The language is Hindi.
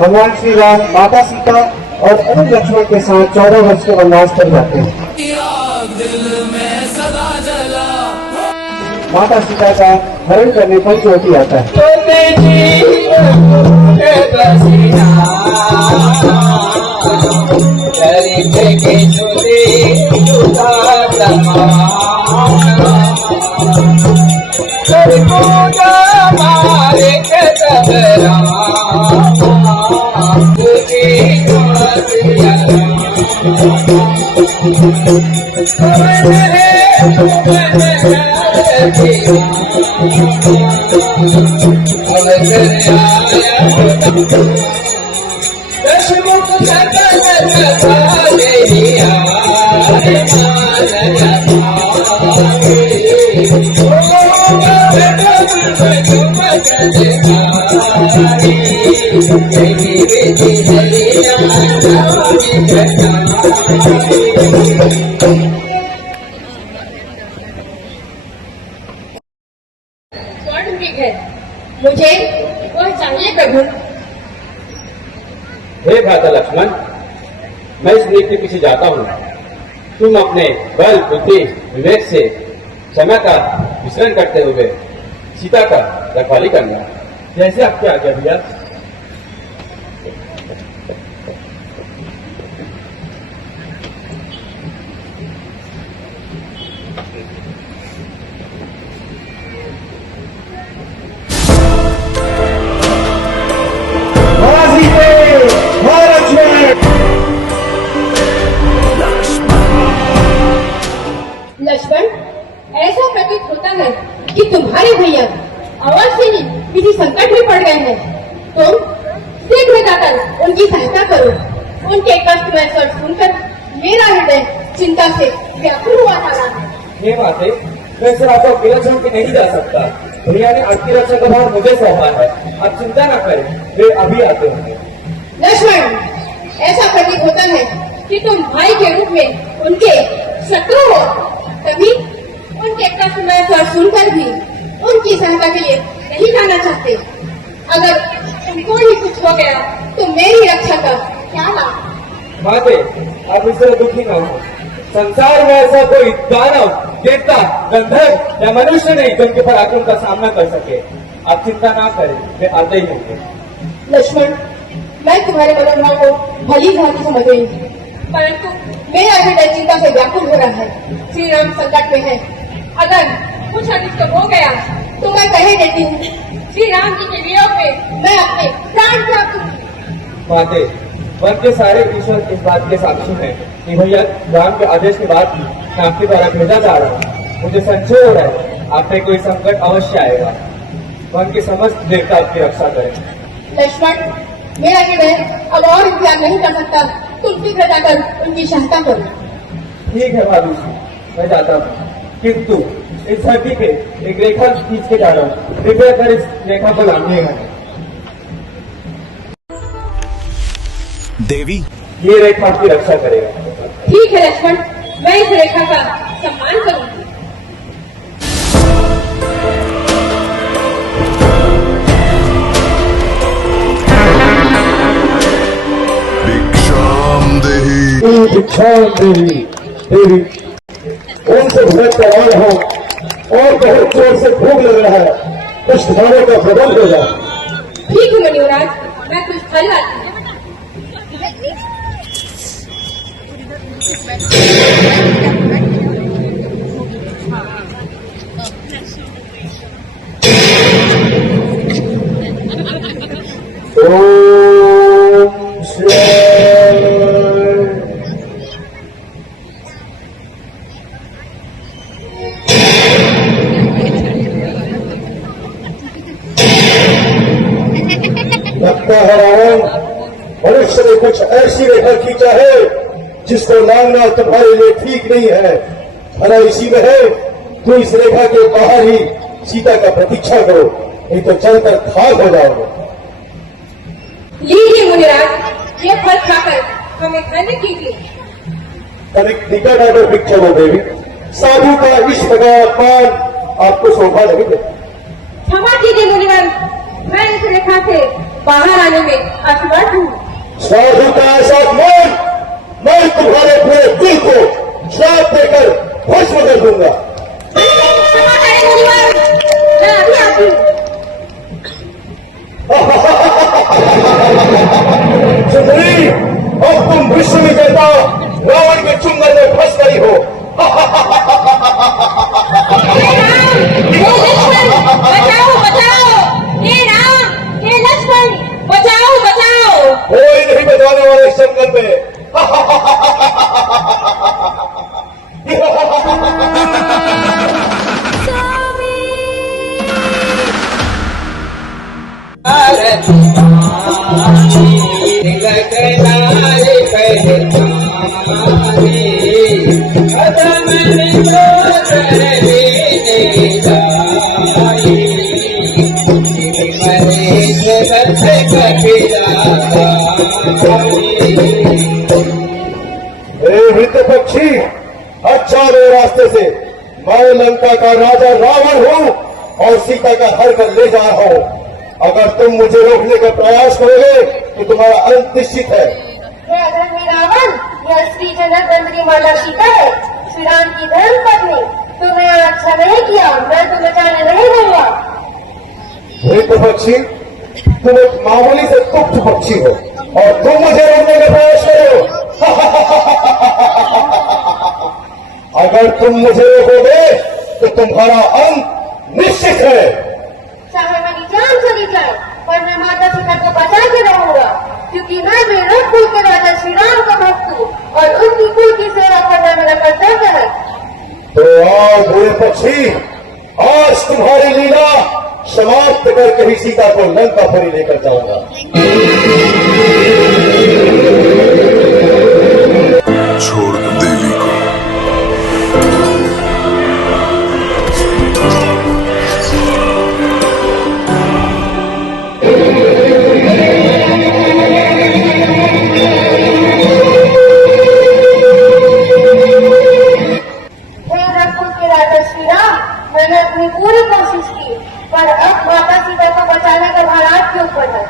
भगवान श्री राम माता सीता और अनुज लक्ष्मण के साथ 14 वर्ष के वनवास पर जाते हैं। माता सीता का हरण करने पर ज्योति आता है। मुझे वह चाहिए प्रभु। हे भ्राता लक्ष्मण, मैं इस नीति के पीछे जाता हूँ। तुम अपने बल बुद्धि विवेक से समय का विसरण करते हुए सीता का रखवाली करना। जैसे आपकी आज्ञा भैया। लक्ष्मण, ऐसा प्रतीत होता है कि तुम्हारे भैया अवश्य ही किसी संकट में पड़ गए हैं। तुम शीघ्र जाकर उनकी सहायता करो। उनके कष्ट में स्वर सुनकर मेरा हृदय चिंता से व्याकुल हुआ था। ये बातें मैं सिर्फ आपको अकेला छोड़ के नहीं जा सकता। भैया ने आपकी रक्षा का भार मुझे सौंपा है। आप चिंता न करें, वे अभी आते होंगे। लक्ष्मण, ऐसा प्रतीत होता है कि तुम भाई के रूप में उनके शत्रु हो। तभी उनके कष्ट में स्वर सुनकर भी उनकी सहायता के लिए नहीं जाना चाहते। अगर तुमको ही कुछ हो गया तो मेरी रक्षा का क्या लाभ? माते, आप इससे दुखी न हो। संसार में ऐसा कोई दानव, देवता, गंधर्व या मनुष्य नहीं जो उनके पराक्रम का सामना कर सके। आप चिंता ना करें, वे आते ही होंगे। लक्ष्मण, मैं तुम्हारे मनोभाव को भली भांति समझ रही हूँ, परंतु मेरा हृदय चिंता से व्याकुल हो रहा है। श्री राम संकट में है। अगर कुछ अनिष्ट हो गया तो मैं कह देती हूँ, श्री राम जी के वियोग में मैं अपने प्राण त्याग दूंगी। माते, वन के सारे ईश्वर इस बात के साक्षी हैं कि भैया राम के आदेश के बाद भी मैं आपके द्वारा भेजा जा रहा हूँ। मुझे संशय हो रहा है आप पे कोई संकट अवश्य आएगा। वन के समस्त देवता आपकी रक्षा करें। लक्ष्मण, मेरा हृदय अब और इंतजार नहीं कर सकता। तुम शीघ्र जाकर उनकी सहायता करो। ठीक है भाभी, मैं जाता हूँ, किंतु इस धरती पे एक रेखा खींच के जा रहा हूँ। कृपया कर इस रेखा को लांघिएगा। देवी, ये रेखा आपकी रक्षा करेगा। ठीक है लक्ष्मण, मैं इस रेखा का सम्मान करूंगी। देवी, उनसे भूख सवाल हो और बहुत जोर से भूख लग रहा है। कुछ खाने का प्रबंध हो जाए। ठीक है मणिवराज, मैं कुछ फल लाती हूँ। लगता है रावण, मनुष्य ने कुछ ऐसी रेखा खींचा है जिसको लांघना तुम्हारे लिए ठीक नहीं है। भला इसी में है, तो इस रेखा के बाहर ही सीता का प्रतीक्षा करो, नहीं तो चलकर खाक हो जाओगे। लीजिए मुनिराज, ये फल खाकर हमें धन्य कीजिए। तनिक निकट आकर भिक्षा हो देवी। साधु का इस प्रकार अपमान आपको शोभा लगे। क्षमा कीजिए मुनिवर, मैं इस रेखा से बाहर आने में असमर्थ हूँ। साधु का ऐसा अपमान मैं तुम्हारे पूरे दिल को श्राप देकर भस्म कर दूंगा। क्षमा करें मुनिवर, मैं अभी आती हूँ। सुंदरी, अब तुम विश्व में कहता रावण के चुंगल में फंस गई हो। बचाओ बचाओ, हे राम, हे लक्ष्मण, बचाओ बचाओ। कोई नहीं बचाने वाला इस जंगल में। वृद्ध पक्षी, अच्छा वे रास्ते से मैं लंका का राजा रावण हूँ और सीता का हर कर ले जा रहा हूँ। अगर तुम मुझे रोकने का प्रयास करोगे तो तुम्हारा अंत निश्चित है। हे अधर्मी रावण, यह श्री जनक बंदरी माता सीता है, श्री राम की धर्म पत्नी। तुमने अच्छा नहीं किया, मैं तुम्हें जाने नहीं दूंगा। वृद्ध पक्षी, तुम एक मामूली से तुच्छ पक्षी हो और तुम मुझे रोकने का प्रयास करो। अगर तुम मुझे रोकोगे तो तुम्हारा अंत निश्चित है। चाहे मेरी जान चली जाए, पर मैं माता सीता को बचा के रहूंगा, क्योंकि मैं मेरठ कुल के राजा श्री राम का भक्त हूँ और उनकी कुल की सेवा करना मेरा कर्तव्य है। तो आओ बुरे पक्षी, आज तुम्हारी लीला समाप्त करके ही सीता को लंकापुरी लेकर जाऊंगा। छोड़ दो देवी को। मैंने अपनी पूरी कोशिश की, पर अब माता सीता को बचाने का भार आपके ऊपर है।